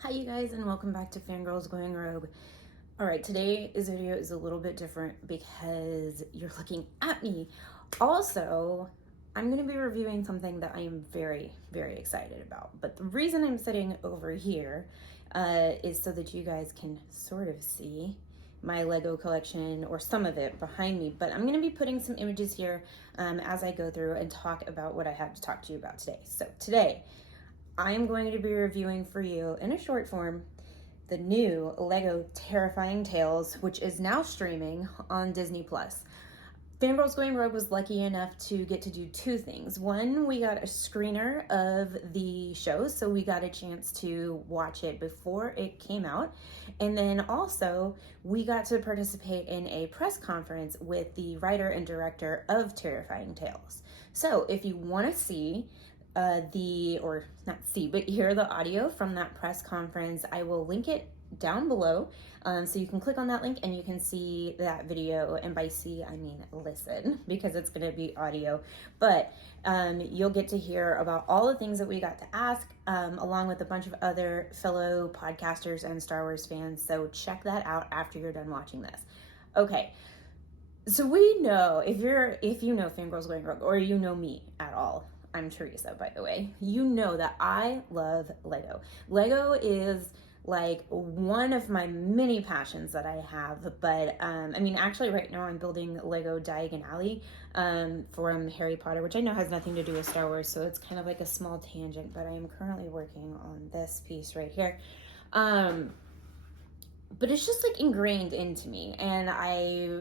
Hi you guys, and welcome back to Fangirls Going Rogue. Alright, today's video is a little bit different because you're looking at me. Also, I'm going to be reviewing something that I am very, very excited about. But the reason I'm sitting over here is so that you guys can sort of see my Lego collection, or some of it, behind me. But I'm going to be putting some images here as I go through and talk about what I have to talk to you about today. So today, I'm going to be reviewing for you in a short form the new Lego Terrifying Tales, which is now streaming on Disney+. Fangirls Going Rogue was lucky enough to get to do two things. One, we got a screener of the show, so we got a chance to watch it before it came out. And then also, we got to participate in a press conference with the writer and director of Terrifying Tales. So if you want to see hear the audio from that press conference, I will link it down below, so you can click on that link and you can see that video. And by see, I mean listen, because it's going to be audio, but you'll get to hear about all the things that we got to ask, along with a bunch of other fellow podcasters and Star Wars fans. So check that out after you're done watching this. Okay, so we know, if you know Fangirls Going Rogue, or you know me at all, I'm Teresa, by the way, you know that I love Lego. Lego is like one of my many passions that I have, but I mean, actually right now I'm building Lego Diagon Alley from Harry Potter, which I know has nothing to do with Star Wars, so it's kind of like a small tangent, but I am currently working on this piece right here. But it's just like ingrained into me, and I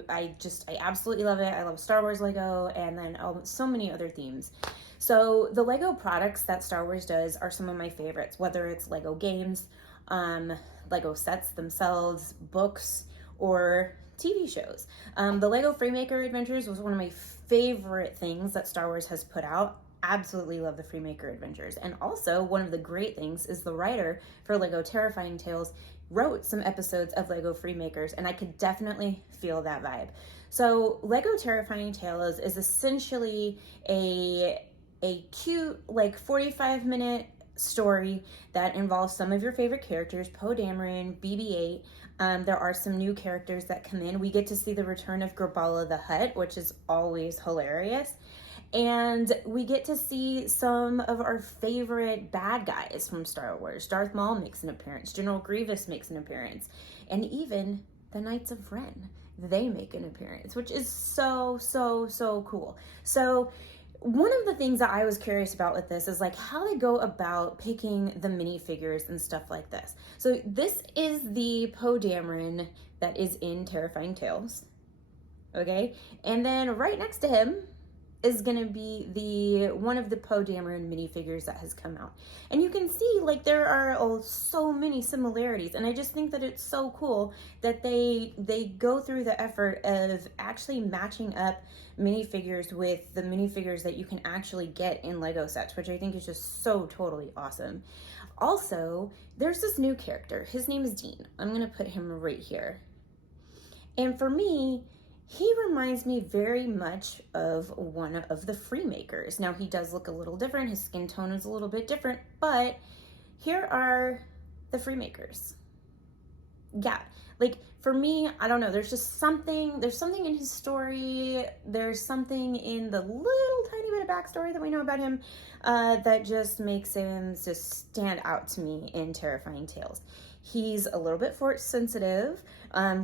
absolutely love it. I love Star Wars Lego, and then so many other themes. So the Lego products that Star Wars does are some of my favorites, whether it's Lego games, Lego sets themselves, books, or TV shows. The Lego Freemaker Adventures was one of my favorite things that Star Wars has put out. Absolutely love the Freemaker Adventures. And also, one of the great things is the writer for Lego Terrifying Tales wrote some episodes of Lego Freemakers, and I could definitely feel that vibe. So Lego Terrifying Tales is essentially a cute, like 45-minute story that involves some of your favorite characters, Poe Dameron, BB-8. There are some new characters that come in. We get to see the return of Grabala the Hutt, which is always hilarious. And we get to see some of our favorite bad guys from Star Wars. Darth Maul makes an appearance, General Grievous makes an appearance, and even the Knights of Ren, they make an appearance, which is so cool. So one of the things that I was curious about with this is like how they go about picking the minifigures and stuff like this. So this is the Poe Dameron that is in Terrifying Tales, okay? And then right next to him is going to be the one of the Poe Dameron minifigures that has come out. And you can see like there are so many similarities, and I just think that it's so cool that they go through the effort of actually matching up minifigures with the minifigures that you can actually get in Lego sets, which I think is just so totally awesome. Also, there's this new character. His name is Dean. I'm going to put him right here. And for me, he reminds me very much of one of the Freemakers. Now, he does look a little different. His skin tone is a little bit different, but here are the Freemakers. Yeah, like for me, I don't know, there's something in his story, there's something in the little tiny bit of backstory that we know about him that just makes him just stand out to me in Terrifying Tales. He's a little bit force sensitive,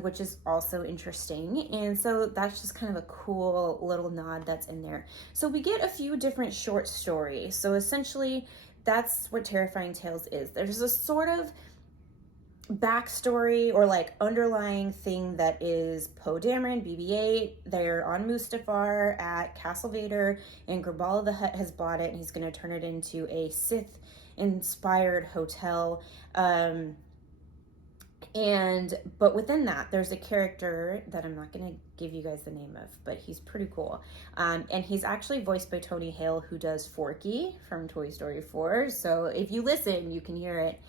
which is also interesting, and so that's just kind of a cool little nod that's in there. So we get a few different short stories. So essentially, that's what Terrifying Tales is. There's a sort of backstory or like underlying thing that is Poe Dameron, BB-8, they're on Mustafar at Castle Vader, and Grabala the Hutt has bought it, and he's going to turn it into a Sith-inspired hotel. But within that, there's a character that I'm not going to give you guys the name of, but he's pretty cool. And he's actually voiced by Tony Hale, who does Forky from Toy Story 4. So if you listen, you can hear it.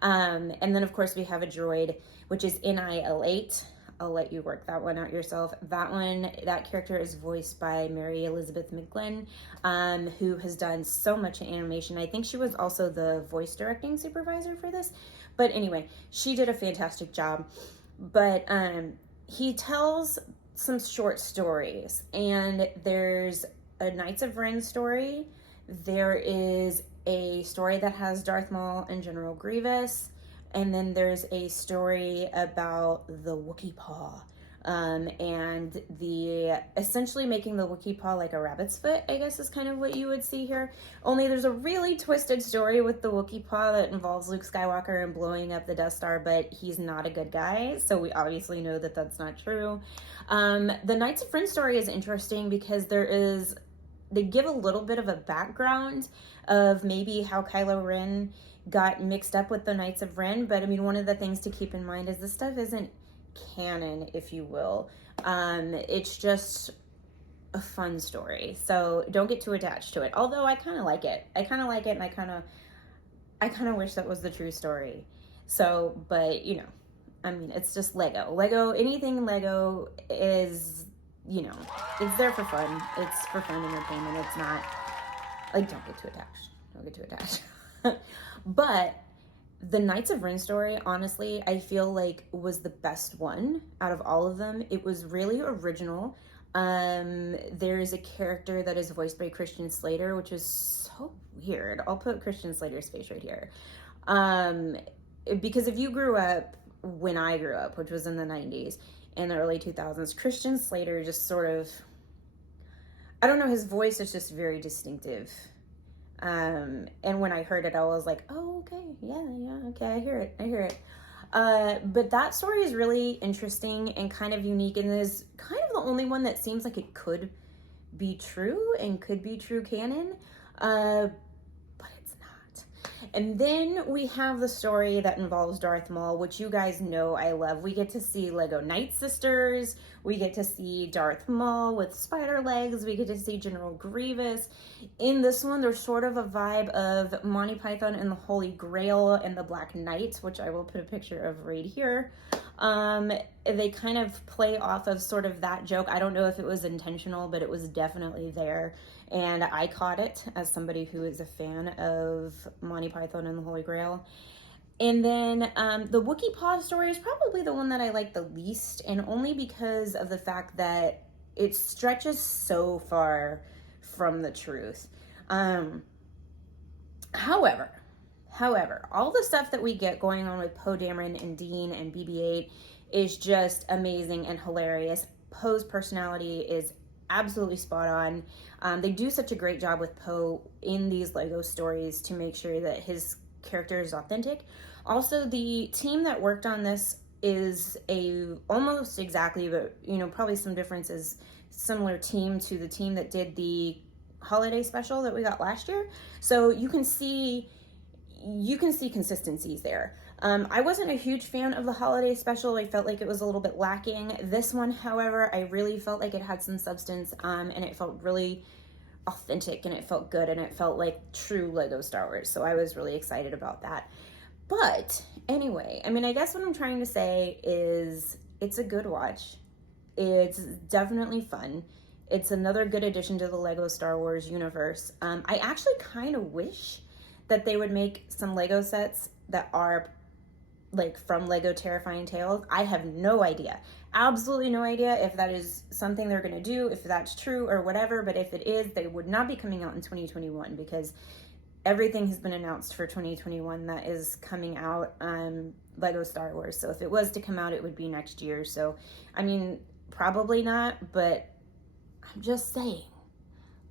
And then, of course, we have a droid, which is NIL-8. I'll let you work that one out yourself. That character is voiced by Mary Elizabeth McGlynn, who has done so much in animation. I think she was also the voice directing supervisor for this. But anyway, she did a fantastic job. But he tells some short stories, and there's a Knights of Ren story. There is a story that has Darth Maul and General Grievous. And then there's a story about the Wookiee paw, and the essentially making the Wookiee paw like a rabbit's foot, I guess is kind of what you would see here. Only there's a really twisted story with the Wookiee paw that involves Luke Skywalker and blowing up the Death Star, but he's not a good guy, so we obviously know that that's not true. The Knights of Ren story is interesting because they give a little bit of a background of maybe how Kylo Ren got mixed up with the Knights of Ren, but I mean, one of the things to keep in mind is this stuff isn't canon, if you will. It's just a fun story, so don't get too attached to it. Although I kind of like it. And I kind of wish that was the true story. So, but you know, I mean, it's just Lego. Anything Lego is, you know, it's there for fun. It's for fun entertainment. It's not like, don't get too attached. But the Knights of Ren story, honestly, I feel like was the best one out of all of them. It was really original. There is a character that is voiced by Christian Slater, which is so weird. I'll put Christian Slater's face right here. Because if you grew up when I grew up, which was in the 90s and the early 2000s, Christian Slater just sort of, I don't know, his voice is just very distinctive. And when I heard it, I was like, oh, okay, yeah, okay, I hear it. But that story is really interesting and kind of unique, and is kind of the only one that seems like it could be true and could be true canon, but it's not. And then we have the story that involves Darth Maul, which you guys know I love. We get to see Lego Night Sisters. We get to see Darth Maul with spider legs. We get to see General Grievous. In this one, there's sort of a vibe of Monty Python and the Holy Grail and the Black Knight, which I will put a picture of right here. They kind of play off of sort of that joke. I don't know if it was intentional, but it was definitely there. And I caught it as somebody who is a fan of Monty Python and the Holy Grail. And then the Wookiee Paw story is probably the one that I like the least, and only because of the fact that it stretches so far from the truth. However, all the stuff that we get going on with Poe Dameron and Dean and BB-8 is just amazing and hilarious. Poe's personality is absolutely spot on. They do such a great job with Poe in these Lego stories to make sure that his character is authentic. Also, the team that worked on this is almost exactly, but you know, probably some differences, similar team to the team that did the holiday special that we got last year. So you can see consistencies there. I wasn't a huge fan of the holiday special. I felt like it was a little bit lacking. This one, however, I really felt like it had some substance, and it felt really authentic, and it felt good, and it felt like true Lego Star Wars. So I was really excited about that. But anyway, I mean, I guess what I'm trying to say is it's a good watch. It's definitely fun. It's another good addition to the Lego Star Wars universe. I actually kind of wish that they would make some Lego sets that are like from Lego Terrifying Tales. I have no idea, absolutely no idea if that is something they're going to do, if that's true or whatever, but if it is, they would not be coming out in 2021 because everything has been announced for 2021 that is coming out Lego Star Wars. So if it was to come out, it would be next year. So, I mean, probably not, but I'm just saying,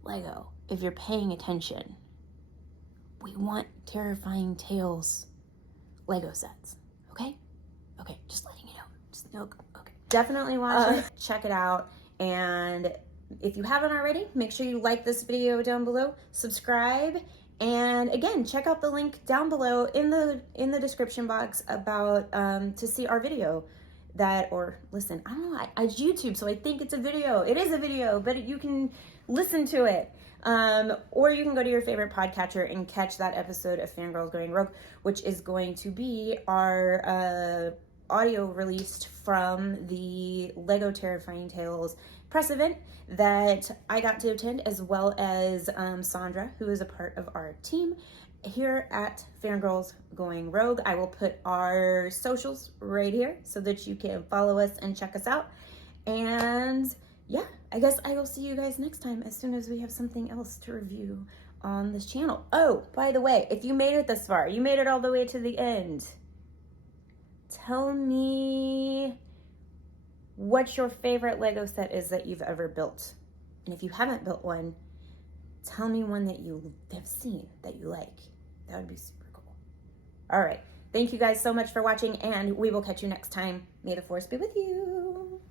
Lego, if you're paying attention, we want Terrifying Tales Lego sets, okay? Okay, just letting you know. Okay. Definitely watch it, check it out, and if you haven't already, make sure you like this video down below, subscribe, and again, check out the link down below in the description box about to see our video or listen, I don't know, it's YouTube, so I think it's a video. It is a video, but you can listen to it. Or you can go to your favorite podcatcher and catch that episode of Fangirls Going Rogue, which is going to be our audio released from the Lego Terrifying Tales press event that I got to attend, as well as Sandra, who is a part of our team here at Fangirls Going Rogue. I will put our socials right here so that you can follow us and check us out. And yeah, I guess I will see you guys next time as soon as we have something else to review on this channel. Oh, by the way, if you made it this far, you made it all the way to the end, tell me what your favorite Lego set is that you've ever built. And if you haven't built one, tell me one that you have seen that you like. That would be super cool. All right. Thank you guys so much for watching, and we will catch you next time. May the Force be with you.